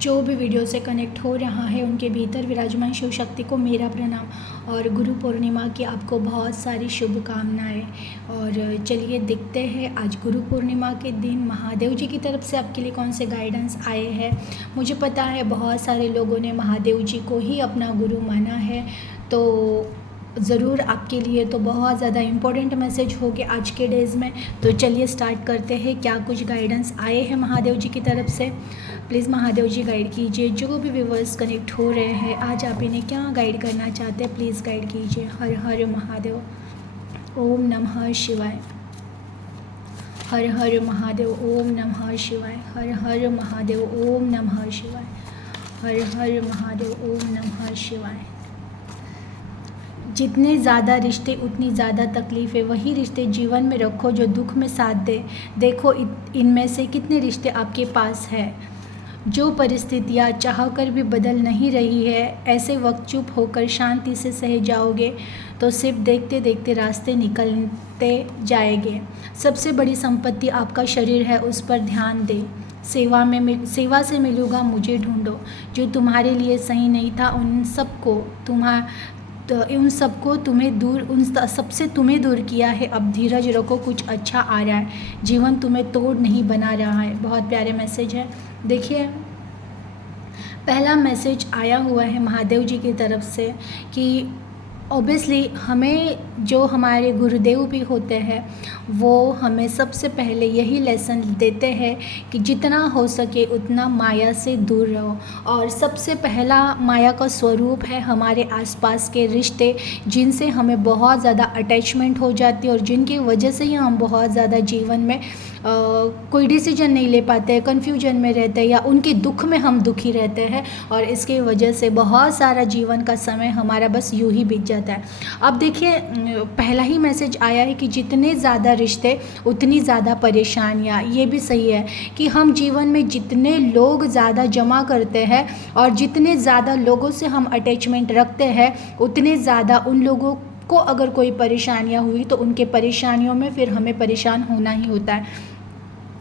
जो भी वीडियो से कनेक्ट हो रहा है उनके भीतर विराजमान शिव शक्ति को मेरा प्रणाम और गुरु पूर्णिमा की आपको बहुत सारी शुभकामनाएं। और चलिए देखते हैं आज गुरु पूर्णिमा के दिन महादेव जी की तरफ से आपके लिए कौन से गाइडेंस आए हैं। मुझे पता है बहुत सारे लोगों ने महादेव जी को ही अपना गुरु माना है, तो ज़रूर आपके लिए तो बहुत ज़्यादा इम्पोर्टेंट मैसेज हो गया आज के डेज़ में। तो चलिए स्टार्ट करते हैं, क्या कुछ गाइडेंस आए हैं महादेव जी की तरफ से। प्लीज़ महादेव जी गाइड कीजिए, जो भी व्यूवर्स कनेक्ट हो रहे हैं आज आप इन्हें क्या गाइड करना चाहते हैं प्लीज़ गाइड कीजिए। हर हर महादेव, ओम नमः शिवाय। हर हर महादेव, ओम नमः शिवाय। हर हर महादेव, ओम नमः शिवाय। हर हर महादेव, ओम नमः शिवाय। जितने ज़्यादा रिश्ते उतनी ज़्यादा तकलीफ़ें, वही रिश्ते जीवन में रखो जो दुख में साथ दे। देखो इनमें से कितने रिश्ते आपके पास है। जो परिस्थितियाँ चाहकर भी बदल नहीं रही है, ऐसे वक्त चुप होकर शांति से सह जाओगे तो सिर्फ देखते देखते रास्ते निकलते जाएंगे। सबसे बड़ी संपत्ति आपका शरीर है, उस पर ध्यान दें। सेवा से मिलूंगा मुझे ढूंढो। जो तुम्हारे लिए सही नहीं था उन सबको तुम्हें दूर किया है। अब धीरज रखो, कुछ अच्छा आ रहा है। जीवन तुम्हें तोड़ नहीं बना रहा है। बहुत प्यारे मैसेज है। देखिए पहला मैसेज आया हुआ है महादेव जी की तरफ से कि ऑब्वियसली हमें जो हमारे गुरुदेव भी होते हैं वो हमें सबसे पहले यही लेसन देते हैं कि जितना हो सके उतना माया से दूर रहो। और सबसे पहला माया का स्वरूप है हमारे आसपास के रिश्ते, जिनसे हमें बहुत ज़्यादा अटैचमेंट हो जाती है और जिनकी वजह से ही हम बहुत ज़्यादा जीवन में कोई डिसीजन नहीं ले पाते हैं, कन्फ्यूजन में रहते हैं या उनके दुख में हम दुखी रहते हैं और इसकी वजह से बहुत सारा जीवन का समय हमारा बस यूं ही बीत जाता है। अब देखिए पहला ही मैसेज आया है कि जितने ज़्यादा रिश्ते उतनी ज़्यादा परेशानियाँ। ये भी सही है कि हम जीवन में जितने लोग ज़्यादा जमा करते हैं और जितने ज़्यादा लोगों से हम अटैचमेंट रखते हैं उतने ज़्यादा उन लोगों को अगर कोई परेशानियाँ हुई तो उनके परेशानियों में फिर हमें परेशान होना ही होता है।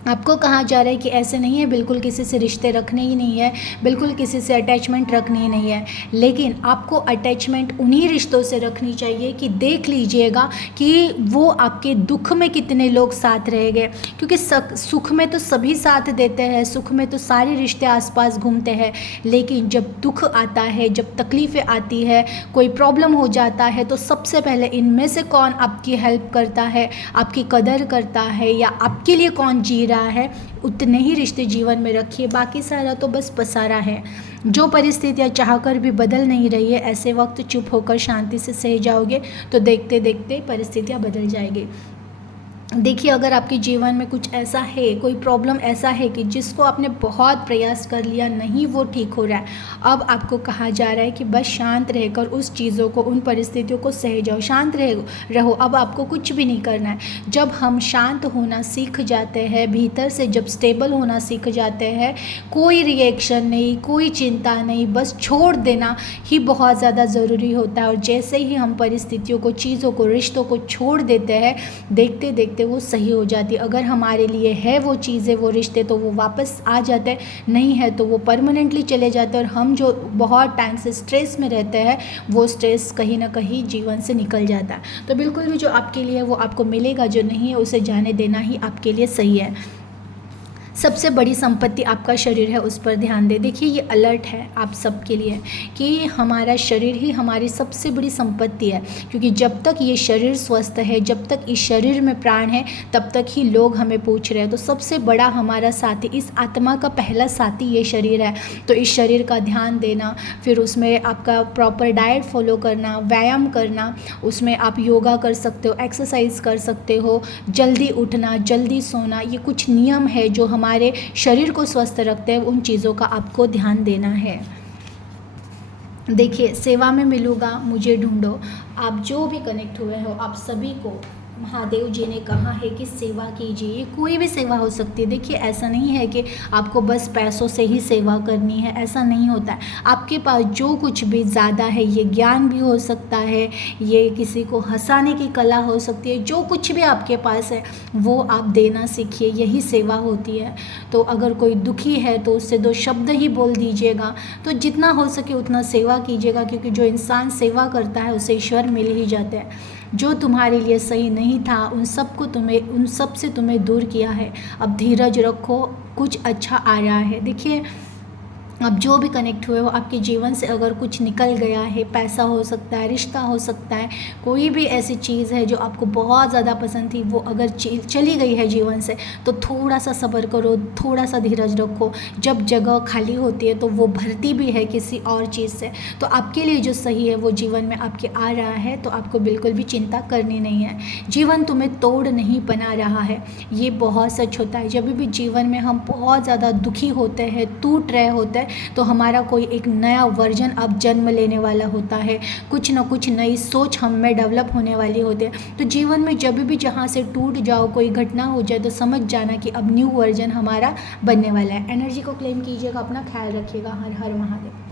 आपको कहा जा रहा है कि ऐसे नहीं है, बिल्कुल किसी से रिश्ते रखने ही नहीं है, बिल्कुल किसी से अटैचमेंट रखनी ही नहीं है। लेकिन आपको अटैचमेंट उन्हीं रिश्तों से रखनी चाहिए कि देख लीजिएगा कि वो आपके दुख में कितने लोग साथ रह गए। क्योंकि सुख में तो सभी साथ देते हैं, सुख में तो सारे रिश्ते आसपास घूमते हैं, लेकिन जब दुख आता है, जब तकलीफ़ें आती है, कोई प्रॉब्लम हो जाता है तो सबसे पहले इनमें से कौन आपकी हेल्प करता है, आपकी कदर करता है या आपके लिए कौन जी रहा है, उतने ही रिश्ते जीवन में रखिए। बाकी सारा तो बस पसारा है। जो परिस्थितियाँ चाहकर भी बदल नहीं रही है, ऐसे वक्त चुप होकर शांति से सह जाओगे तो देखते देखते परिस्थितियाँ बदल जाएगी। देखिए अगर आपके जीवन में कुछ ऐसा है, कोई प्रॉब्लम ऐसा है कि जिसको आपने बहुत प्रयास कर लिया, नहीं वो ठीक हो रहा है, अब आपको कहा जा रहा है कि बस शांत रहकर उस चीज़ों को, उन परिस्थितियों को सह जाओ, शांत रहो। अब आपको कुछ भी नहीं करना है। जब हम शांत होना सीख जाते हैं, भीतर से जब स्टेबल होना सीख जाते हैं, कोई रिएक्शन नहीं, कोई चिंता नहीं, बस छोड़ देना ही बहुत ज़्यादा ज़रूरी होता है। और जैसे ही हम परिस्थितियों को, चीज़ों को, रिश्तों को छोड़ देते हैं, देखते देखते वो सही हो जाती है। अगर हमारे लिए है वो चीज़ें, वो रिश्ते, तो वो वापस आ जाते हैं, नहीं है तो वो परमानेंटली चले जाते हैं। और हम जो बहुत टाइम से स्ट्रेस में रहते हैं वो स्ट्रेस कहीं ना कहीं जीवन से निकल जाता है। तो बिल्कुल भी जो आपके लिए है वो आपको मिलेगा, जो नहीं है उसे जाने देना ही आपके लिए सही है। सबसे बड़ी संपत्ति आपका शरीर है, उस पर ध्यान दें। देखिए ये अलर्ट है आप सबके लिए कि हमारा शरीर ही हमारी सबसे बड़ी संपत्ति है। क्योंकि जब तक ये शरीर स्वस्थ है, जब तक इस शरीर में प्राण है, तब तक ही लोग हमें पूछ रहे हैं। तो सबसे बड़ा हमारा साथी, इस आत्मा का पहला साथी ये शरीर है। तो इस शरीर का ध्यान देना, फिर उसमें आपका प्रॉपर डाइट फॉलो करना, व्यायाम करना, उसमें आप योगा कर सकते हो, एक्सरसाइज कर सकते हो, जल्दी उठना, जल्दी सोना, ये कुछ नियम है जो हमारे शरीर को स्वस्थ रखते हैं। उन चीज़ों का आपको ध्यान देना है। देखिए सेवा में मिलूंगा मुझे ढूंढो। आप जो भी कनेक्ट हुए हो आप सभी को महादेव जी ने कहा है कि सेवा कीजिए। ये कोई भी सेवा हो सकती है। देखिए ऐसा नहीं है कि आपको बस पैसों से ही सेवा करनी है, ऐसा नहीं होता है। आपके पास जो कुछ भी ज़्यादा है, ये ज्ञान भी हो सकता है, ये किसी को हंसाने की कला हो सकती है, जो कुछ भी आपके पास है वो आप देना सीखिए, यही सेवा होती है। तो अगर कोई दुखी है तो उससे 2 शब्द ही बोल दीजिएगा। तो जितना हो सके उतना सेवा कीजिएगा, क्योंकि जो इंसान सेवा करता है उसे ईश्वर मिल ही जाते हैं। जो तुम्हारे लिए सही नहीं था उन सब से तुम्हें दूर किया है। अब धीरज रखो, कुछ अच्छा आ रहा है। देखिए अब जो भी कनेक्ट हुए हो आपके जीवन से, अगर कुछ निकल गया है, पैसा हो सकता है, रिश्ता हो सकता है, कोई भी ऐसी चीज़ है जो आपको बहुत ज़्यादा पसंद थी, वो अगर चली गई है जीवन से, तो थोड़ा सा सब्र करो, थोड़ा सा धीरज रखो। जब जगह खाली होती है तो वो भरती भी है किसी और चीज़ से। तो आपके लिए जो सही है वो जीवन में आपके आ रहा है, तो आपको बिल्कुल भी चिंता करनी नहीं है। जीवन तुम्हें तोड़ नहीं बना रहा है, ये बहुत सच होता है। जब भी जीवन में हम बहुत ज़्यादा दुखी होते हैं, टूट रहे होते हैं, तो हमारा कोई एक नया वर्जन अब जन्म लेने वाला होता है, कुछ ना कुछ नई सोच हम में डेवलप होने वाली होती है। तो जीवन में जब भी जहाँ से टूट जाओ, कोई घटना हो जाए, तो समझ जाना कि अब न्यू वर्जन हमारा बनने वाला है। एनर्जी को क्लेम कीजिएगा, अपना ख्याल रखिएगा। हर हर महादेव।